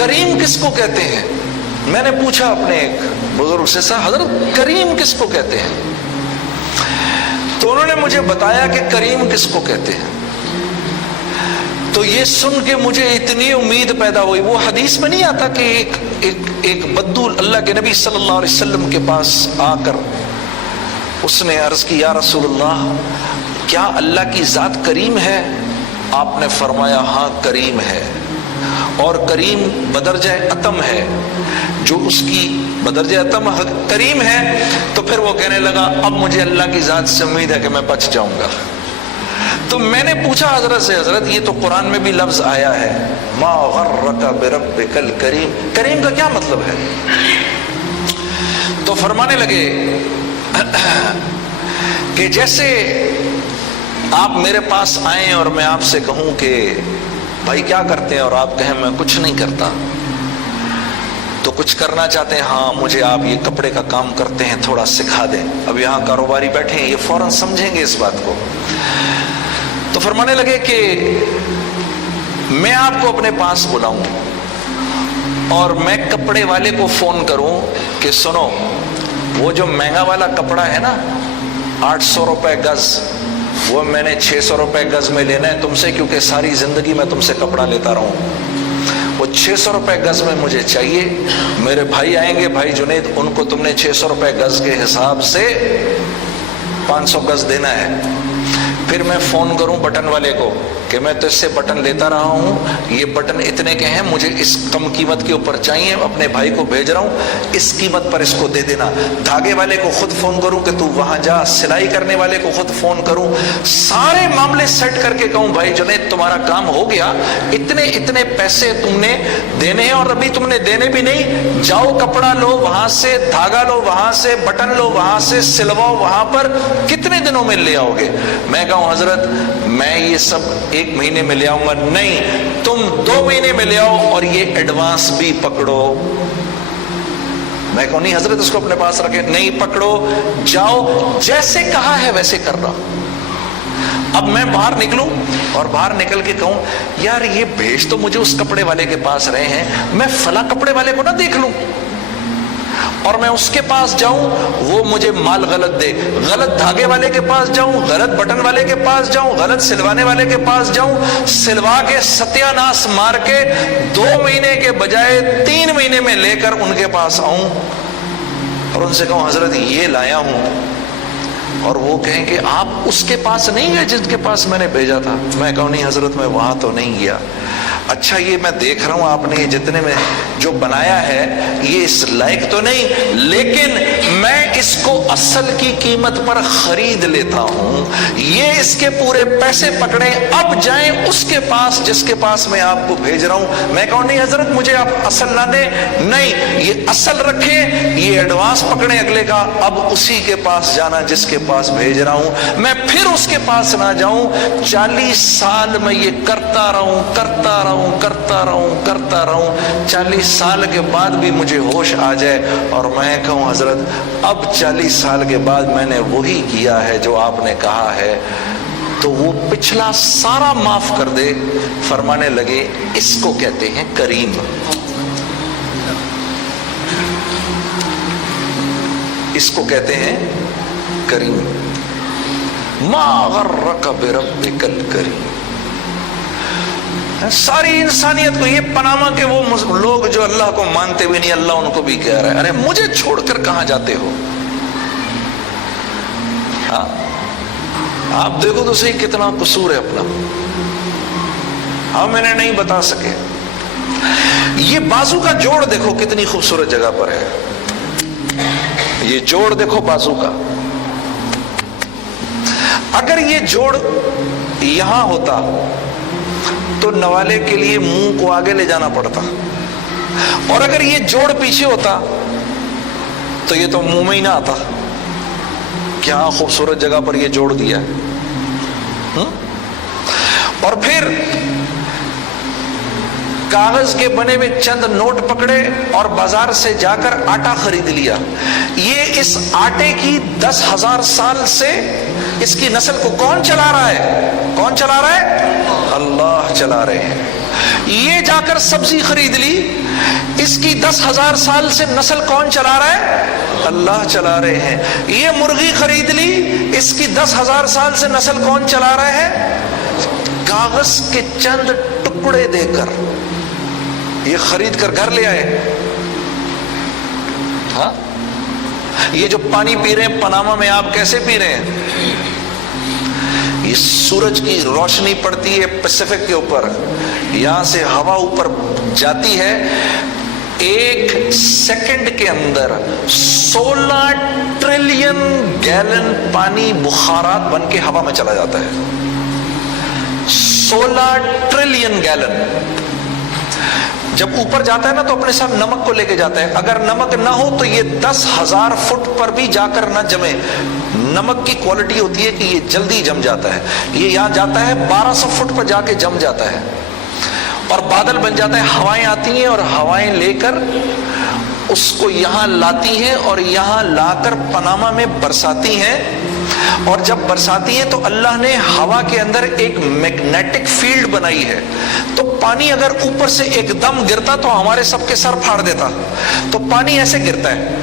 کریم کس کو کہتے ہیں؟ میں نے پوچھا اپنے ایک بزرگ سے، صاحب حضرت کریم کس کو کہتے ہیں؟ تو انہوں نے مجھے بتایا کہ کریم کس کو کہتے ہیں۔ تو یہ سن کے مجھے اتنی امید پیدا ہوئی۔ وہ حدیث میں نہیں آتا کہ ایک بدو اللہ کے نبی صلی اللہ علیہ وسلم کے پاس آ کر اس نے عرض کی، یا رسول اللہ کیا اللہ کی ذات کریم ہے؟ آپ نے فرمایا ہاں کریم ہے، اور کریم بدرجہ اتم ہے، جو اس کی بدرجہ اتم کریم ہے۔ تو پھر وہ کہنے لگا اب مجھے اللہ کی ذات سے امید ہے کہ میں بچ جاؤں گا۔ تو میں نے پوچھا حضرت سے، حضرت یہ تو قرآن میں بھی لفظ آیا ہے ما غرک بربک الکریم، کریم کا کیا مطلب ہے؟ تو فرمانے لگے کہ جیسے آپ میرے پاس آئیں اور میں آپ سے کہوں کہ بھائی کیا کرتے ہیں، اور آپ کہیں میں کچھ نہیں کرتا، تو کچھ کرنا چاہتے ہیں، ہاں مجھے آپ یہ کپڑے کا کام کرتے ہیں تھوڑا سکھا دیں۔ اب یہاں کاروباری بیٹھے ہیں، یہ فوراً سمجھیں گے اس بات کو۔ تو فرمانے لگے کہ میں آپ کو اپنے پاس بلاؤں اور میں کپڑے والے کو فون کروں کہ سنو وہ جو مہنگا والا کپڑا ہے نا 800 روپے گز، وہ میں نے 600 روپے گز میں لینا ہے تم سے، کیونکہ ساری زندگی میں تم سے کپڑا لیتا رہا ہوں۔ وہ 600 روپے گز میں مجھے چاہیے، میرے بھائی آئیں گے بھائی جنید، ان کو تم نے 600 روپے گز کے حساب سے 500 گز دینا ہے۔ پھر میں فون کروں بٹن والے کو کہ میں تو اس سے بٹن لیتا رہا ہوں، یہ بٹن اتنے کے ہیں، مجھے اس کم قیمت کے اوپر چاہیے، اپنے بھائی کو بھیج رہا ہوں، اس قیمت پر اس کو دے دینا۔ دھاگے والے کو خود فون کروں کہ تو وہاں جا، سلائی کرنے والے کو خود فون کروں، سارے معاملے سیٹ کر کے کہوں بھائی جنید تمہارا کام ہو گیا، اتنے اتنے پیسے تم نے دینے ہیں، اور ابھی تم نے دینے بھی نہیں، جاؤ کپڑا لو وہاں سے، دھاگا لو وہاں سے، بٹن لو وہاں سے، سلواؤ وہاں پر، کتنے دنوں میں لے آؤ گے؟ میں کہوں حضرت میں یہ سب 1 مہینے میں لے آؤں گا، نہیں تم 2 مہینے میں لے آؤ اور یہ ایڈوانس بھی پکڑو۔ میں کہوں نہیں حضرت اس کو اپنے پاس رکھے، نہیں پکڑو، جاؤ جیسے کہا ہے ویسے کرنا۔ اب میں باہر نکلوں اور باہر نکل کے کہوں یار یہ بھیج تو مجھے اس کپڑے والے کے پاس رہے ہیں، میں فلاں کپڑے والے کو نہ دیکھ لوں اور میں اس کے پاس جاؤں وہ مجھے مال غلط دے، غلط دھاگے والے کے پاس جاؤں، غلط بٹن والے کے پاس جاؤں، غلط سلوانے والے کے پاس جاؤں، سلوا کے ستیہ ناس مار کے 2 مہینے کے بجائے 3 مہینے میں لے کر ان کے پاس آؤں اور ان سے کہوں حضرت یہ لایا ہوں، اور وہ کہیں کہ آپ اس کے پاس نہیں گئے جس کے پاس میں نے بھیجا تھا؟ میں کہوں نہیں حضرت میں وہاں تو نہیں گیا۔ اچھا یہ میں دیکھ رہا ہوں آپ نے یہ جتنے میں جو بنایا ہے یہ اس لائق تو نہیں، لیکن میں اس کو اصل کی قیمت پر خرید لیتا ہوں، یہ اس کے پورے پیسے پکڑیں، اب جائیں اس کے پاس جس کے پاس میں آپ کو بھیج رہا ہوں۔ میں کہوں نہیں حضرت مجھے آپ اصل نہ دیں، نہیں یہ اصل رکھیں، یہ ایڈوانس پکڑیں اگلے کا، اب اسی کے پاس جانا جس کے پاس بھیج رہا ہوں، میں پھر اس کے پاس نہ جاؤں۔ 40 سال میں یہ کرتا رہوں کرتا رہوں کرتا رہوں کرتا رہوں، 40 سال کے بعد بھی مجھے ہوش آ جائے اور میں کہوں حضرت اب 40 سال کے بعد میں نے وہی کیا ہے جو آپ نے کہا ہے، تو وہ پچھلا سارا معاف کر دے۔ فرمانے لگے اس کو کہتے ہیں کریم، اس کو کہتے ہیں کریم۔ ما غرک بربک الکریم، ساری انسانیت کو یہ پناما کہ وہ لوگ جو اللہ کو مانتے بھی نہیں، اللہ ان کو بھی کہہ رہا ہے ارے مجھے چھوڑ کر کہاں جاتے ہو؟ ہاں آپ دیکھو تو صحیح کتنا قصور ہے اپنا، ہاں میں نے نہیں بتا سکے۔ یہ بازو کا جوڑ دیکھو کتنی خوبصورت جگہ پر ہے، یہ جوڑ دیکھو بازو کا، اگر یہ جوڑ یہاں ہوتا تو نوالے کے لیے منہ کو آگے لے جانا پڑتا، اور اگر یہ جوڑ پیچھے ہوتا تو یہ تو منہ میں ہی نہ آتا۔ کیا خوبصورت جگہ پر یہ جوڑ دیا ہے۔ اور پھر کاغذ کے بنے ہوئے چند نوٹ پکڑے اور بازار سے جا کر آٹا خرید لیا۔ یہ اس آٹے کی 10,000 سال سے اس کی نسل کو کون چلا رہا ہے؟ کون چلا رہا ہے؟ اللہ چلا رہے ہیں۔ یہ جا کر سبزی خرید لی، اس کی 10,000 سال سے نسل کون چلا رہا ہے؟ اللہ چلا رہے ہیں۔ یہ مرغی خرید لی، اس کی 10,000 سال سے نسل کون چلا رہا ہے؟ کاغذ کے چند ٹکڑے دے کر یہ خرید کر گھر لے آئے۔ ہاں، یہ جو پانی پی رہے ہیں پاناما میں، آپ کیسے پی رہے ہیں؟ یہ سورج کی روشنی پڑتی ہے پیسفک کے اوپر، یہاں سے ہوا اوپر جاتی ہے، 1 سیکنڈ کے اندر 16 ٹریلین گیلن پانی بخارات بن کے ہوا میں چلا جاتا ہے۔ 16 ٹریلین گیلن۔ جب اوپر جاتا ہے نا تو اپنے ساتھ نمک کو لے کے جاتا ہے، اگر نمک نہ ہو تو یہ 10,000 فٹ پر بھی جا کر نہ جمے۔ نمک کی کوالٹی ہوتی ہے کہ یہ جلدی جم جاتا ہے، یہ یہاں جاتا ہے 1200 فٹ پر جا کے جم جاتا ہے، اور بادل بن جاتا ہے، ہوائیں آتی ہیں اور ہوائیں لے کر اس کو یہاں لاتی ہیں اور یہاں لا کر پاناما میں برساتی ہیں، اور جب برساتی ہیں تو اللہ نے ہوا کے اندر ایک میگنیٹک فیلڈ بنائی ہے، تو پانی اگر اوپر سے ایک دم گرتا تو ہمارے سب کے سر پھاڑ دیتا، تو پانی ایسے گرتا ہے،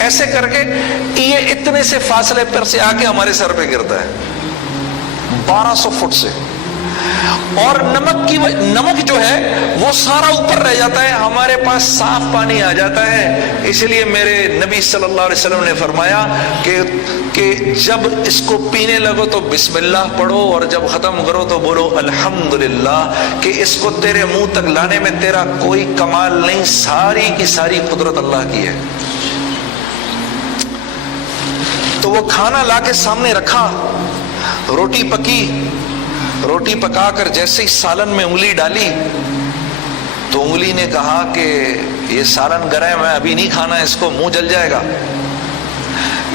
ایسے کر کے یہ اتنے سے فاصلے پر سے آ کے ہمارے سر پہ گرتا ہے 1200 فٹ سے، اور نمک جو ہے وہ سارا اوپر رہ جاتا ہے، ہمارے پاس صاف پانی آ جاتا ہے۔ اس لیے میرے نبی صلی اللہ علیہ وسلم نے فرمایا کہ جب اس کو پینے لگو تو بسم اللہ پڑھو، اور جب ختم کرو تو بولو الحمدللہ، کہ اس کو تیرے منہ تک لانے میں تیرا کوئی کمال نہیں، ساری کی ساری قدرت اللہ کی ہے۔ تو وہ کھانا لا کے سامنے رکھا، روٹی پکی، روٹی پکا کر جیسے ہی سالن میں انگلی ڈالی تو انگلی نے کہا کہ یہ سالن گرم ہے، میں ابھی نہیں کھانا، اس کو منہ جل جائے گا۔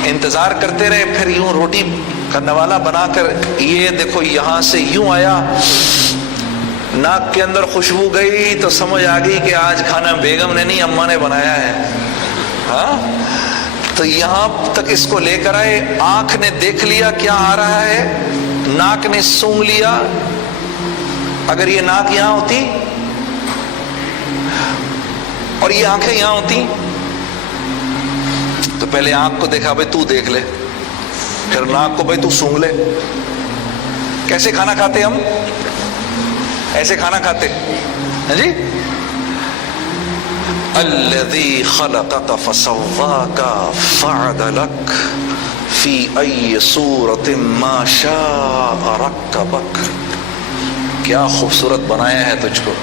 انتظار کرتے رہے، پھر یوں روٹی کا نوالا بنا کر یہ دیکھو یہاں سے یوں آیا، ناک کے اندر خوشبو گئی تو سمجھ آ گئی کہ آج کھانا بیگم نے نہیں اماں نے بنایا ہے۔ ہاں، تو یہاں تک اس کو لے کر آئے، آنکھ نے دیکھ لیا کیا آ رہا ہے، ناک نے سونگھ لیا، اگر یہ ناک یہاں ہوتی اور یہ آنکھیں یہاں ہوتی تو پہلے آنکھ کو دیکھا بھائی تو دیکھ لے، پھر ناک کو بھائی تو سونگھ لے۔ کیسے کھانا کھاتے ہم؟ ایسے کھانا کھاتے ہیں جی۔ الذی خلقک فسواک فعدلک فی ای صورت ما شاء رکبک، کیا خوبصورت بنایا ہے تجھ کو،